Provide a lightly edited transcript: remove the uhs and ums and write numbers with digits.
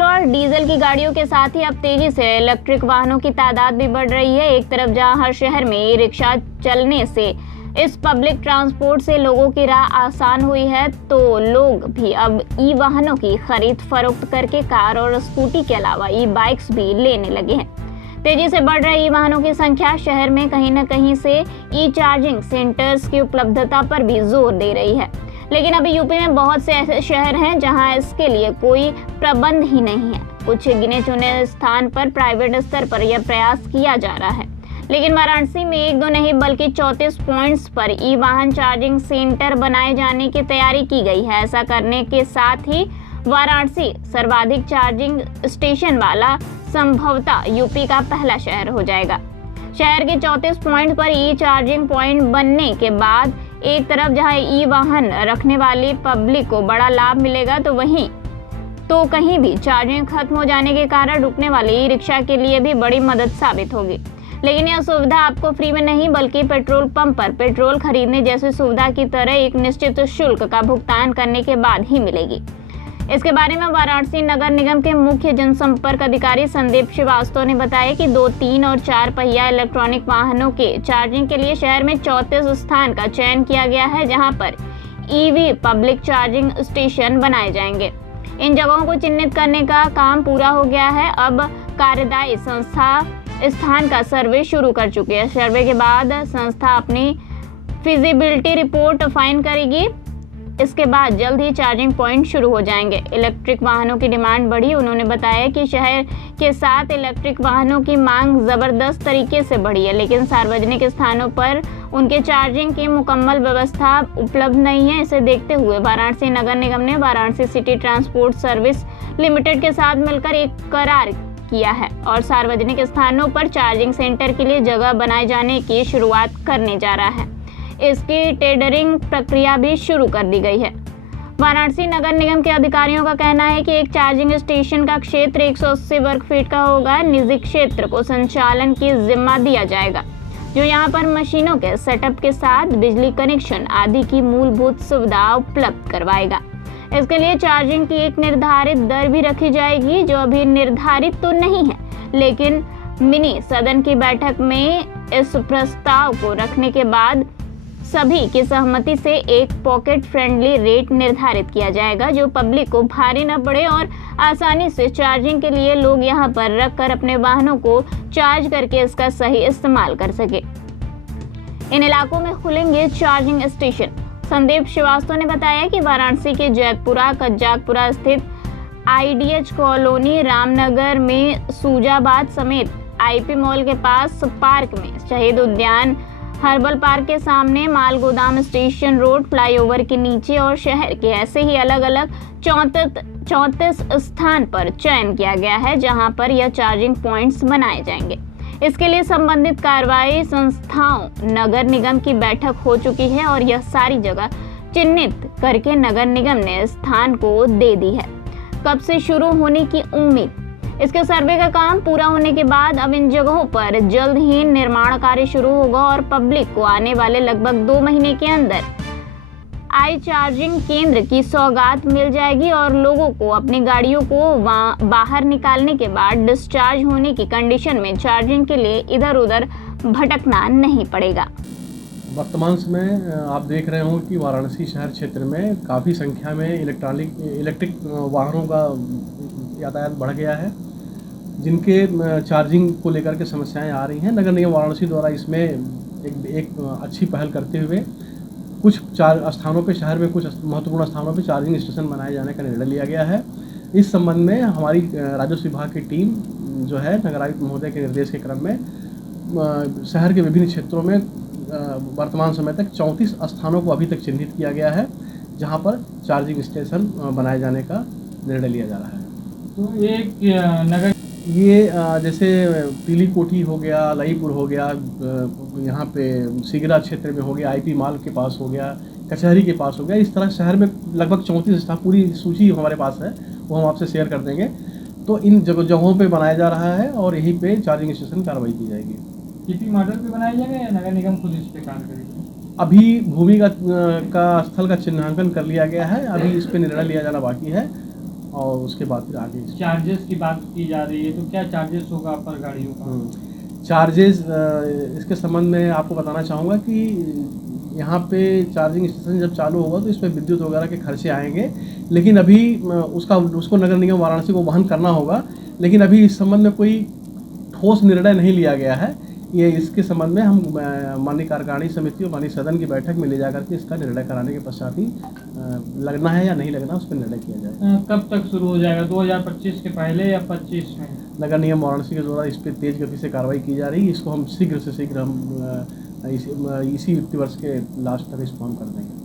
Petrol और diesel की गाड़ियों के साथ ही अब तेजी से इलेक्ट्रिक वाहनों की तादाद भी बढ़ रही है। एक तरफ जहां हर शहर में ई रिक्शा चलने से इस पब्लिक ट्रांसपोर्ट से लोगों की राह आसान हुई है, तो लोग भी अब ई वाहनों की खरीद फरोख्त करके कार और स्कूटी के अलावा ई बाइक्स भी लेने लगे हैं। तेजी से बढ़ रही ई वाहनों की संख्या शहर में कहीं न कहीं से ई चार्जिंग सेंटर्स की उपलब्धता पर भी जोर दे रही है। लेकिन अभी यूपी में बहुत से ऐसे शहर हैं जहां इसके लिए कोई प्रबंध ही नहीं है। कुछ गिने चुने स्थान पर प्राइवेट स्तर पर यह प्रयास किया जा रहा है, लेकिन वाराणसी में 1-2 नहीं बल्कि 34 पॉइंट्स पर ई वाहन चार्जिंग सेंटर बनाए जाने की तैयारी की गई है। ऐसा करने के साथ ही वाराणसी सर्वाधिक चार्जिंग स्टेशन वाला संभवतः यूपी का पहला शहर हो जाएगा। शहर के 34 पॉइंट पर ई चार्जिंग पॉइंट बनने के बाद एक तरफ जहां ई वाहन रखने वाली पब्लिक को बड़ा लाभ मिलेगा, तो कहीं भी चार्जिंग खत्म हो जाने के कारण रुकने वाले ई रिक्शा के लिए भी बड़ी मदद साबित होगी। लेकिन यह सुविधा आपको फ्री में नहीं बल्कि पेट्रोल पंप पर पेट्रोल खरीदने जैसी सुविधा की तरह एक निश्चित शुल्क का भुगतान करने के बाद ही मिलेगी। इसके बारे में वाराणसी नगर निगम के मुख्य जनसंपर्क अधिकारी संदीप श्रीवास्तव ने बताया कि 2, 3 और 4 पहिया इलेक्ट्रॉनिक वाहनों के चार्जिंग के लिए शहर में 34 स्थान का चयन किया गया है, जहां पर ईवी पब्लिक चार्जिंग स्टेशन बनाए जाएंगे। इन जगहों को चिन्हित करने का काम पूरा हो गया है। अब कार्यदायी संस्था स्थान का सर्वे शुरू कर चुकी है। सर्वे के बाद संस्था अपनी फिजिबिलिटी रिपोर्ट फाइन करेगी। इसके बाद जल्द ही चार्जिंग पॉइंट शुरू हो जाएंगे। इलेक्ट्रिक वाहनों की डिमांड बढ़ी। उन्होंने बताया कि शहर के साथ इलेक्ट्रिक वाहनों की मांग जबरदस्त तरीके से बढ़ी है, लेकिन सार्वजनिक स्थानों पर उनके चार्जिंग की मुकम्मल व्यवस्था उपलब्ध नहीं है। इसे देखते हुए वाराणसी नगर निगम ने Varanasi city transport service limited के साथ मिलकर एक करार किया है और सार्वजनिक स्थानों पर चार्जिंग सेंटर के लिए जगह बनाए जाने की शुरुआत करने जा रहा है। इसकी टेंडरिंग प्रक्रिया भी शुरू कर दी गई है। वाराणसी नगर निगम के अधिकारियों का कहना है कि एक चार्जिंग स्टेशन का क्षेत्र 180 वर्ग फीट का होगा। निजी क्षेत्र को संचालन की जिम्मा दिया जाएगा, जो यहां पर मशीनों के सेटअप के साथ बिजली कनेक्शन आदि की मूलभूत सुविधा उपलब्ध करवाएगा। इसके लिए चार्जिंग की एक निर्धारित दर भी रखी जाएगी, जो अभी निर्धारित तो नहीं है, लेकिन मिनी सदन की बैठक में इस प्रस्ताव को रखने के बाद सभी की सहमति से एक पॉकेट फ्रेंडली रेट निर्धारित किया जाएगा, जो पब्लिक को भारी न पड़े और आसानी से चार्जिंग के लिए लोग यहां पर रखकर अपने वाहनों को चार्ज करके इसका सही इस्तेमाल कर सके। इन इलाकों में खुलेंगे चार्जिंग स्टेशन। संदीप श्रीवास्तव ने बताया कि वाराणसी के जैतपुरा कज्जाकपुरा स्थित IDH कॉलोनी, रामनगर में सूजाबाद समेत IP मॉल के पास पार्क में, शहीद उद्यान, हर्बल पार्क के सामने, माल गोदाम स्टेशन रोड, फ्लाईओवर के नीचे और शहर के ऐसे ही अलग अलग 34 स्थान पर चयन किया गया है, जहां पर यह चार्जिंग पॉइंट्स बनाए जाएंगे। इसके लिए संबंधित कार्रवाई संस्थाओं नगर निगम की बैठक हो चुकी है और यह सारी जगह चिन्हित करके नगर निगम ने स्थान को दे दी है। कब से शुरू होने की उम्मीद? इसके सर्वे का काम पूरा होने के बाद अब इन जगहों पर जल्द ही निर्माण कार्य शुरू होगा और पब्लिक को आने वाले लगभग 2 महीने के अंदर आई चार्जिंग केंद्र की सौगात मिल जाएगी और लोगों को अपनी गाड़ियों को बाहर निकालने के बाद डिस्चार्ज होने की कंडीशन में चार्जिंग के लिए इधर उधर भटकना नहीं पड़ेगा। वर्तमान समय आप देख रहे हो कि वाराणसी शहर क्षेत्र में काफ़ी संख्या में इलेक्ट्रिक वाहनों का यातायात बढ़ गया है, जिनके चार्जिंग को लेकर के समस्याएं आ रही हैं। नगर निगम वाराणसी द्वारा इसमें एक अच्छी पहल करते हुए कुछ स्थानों पे, शहर में कुछ महत्वपूर्ण स्थानों पे चार्जिंग स्टेशन बनाए जाने का निर्णय लिया गया है। इस संबंध में हमारी राजस्व विभाग की टीम जो है नगर आयुक्त महोदय के निर्देश के क्रम में शहर के विभिन्न क्षेत्रों में वर्तमान समय तक 34 स्थानों को अभी तक चिन्हित किया गया है, जहां पर चार्जिंग स्टेशन बनाए जाने का निर्णय लिया जा रहा है। तो ये जैसे पीली कोठी हो गया, लईपुर हो गया, यहाँ पे सिगरा क्षेत्र में हो गया, IP मॉल के पास हो गया, कचहरी के पास हो गया। इस तरह शहर में लगभग 34 स्थान, पूरी सूची हमारे पास है, वो हम आपसे शेयर कर देंगे। तो इन जगहों पे बनाया जा रहा है और यहीं पे चार्जिंग स्टेशन कार्रवाई की जाएगी। किसी मॉडल पे बनाया जाएगा या नगर निगम खुद इस पे काम करेगी? अभी भूमि का स्थल का चिन्हांकन कर लिया गया है, अभी इस पे निर्णय लिया जाना बाकी है। और उसके बाद फिर आगे चार्जेस की बात की जा रही है, तो क्या चार्जेस होगा पर गाड़ियों का? चार्जेस इसके संबंध में आपको बताना चाहूँगा कि यहाँ पे चार्जिंग स्टेशन जब चालू होगा तो इसमें विद्युत वगैरह के खर्चे आएंगे, लेकिन अभी उसको नगर निगम वाराणसी को वहन करना होगा। लेकिन अभी इस संबंध में कोई ठोस निर्णय नहीं लिया गया है। ये इसके संबंध में हम माननीय कार्यकारिणी समिति और माननीय सदन की बैठक में ले जाकर के इसका निर्णय कराने के पश्चात ही लगना है या नहीं लगना उस पर निर्णय किया जाएगा। कब तक शुरू हो जाएगा, 2025 के पहले या 25 में? नगर निगम वाराणसी के द्वारा इस पर तेज गति से कार्रवाई की जा रही है। इसको हम शीघ्र से शीघ्र हम इसी वित्तीय वर्ष के लास्ट तक इसको हम कर देंगे।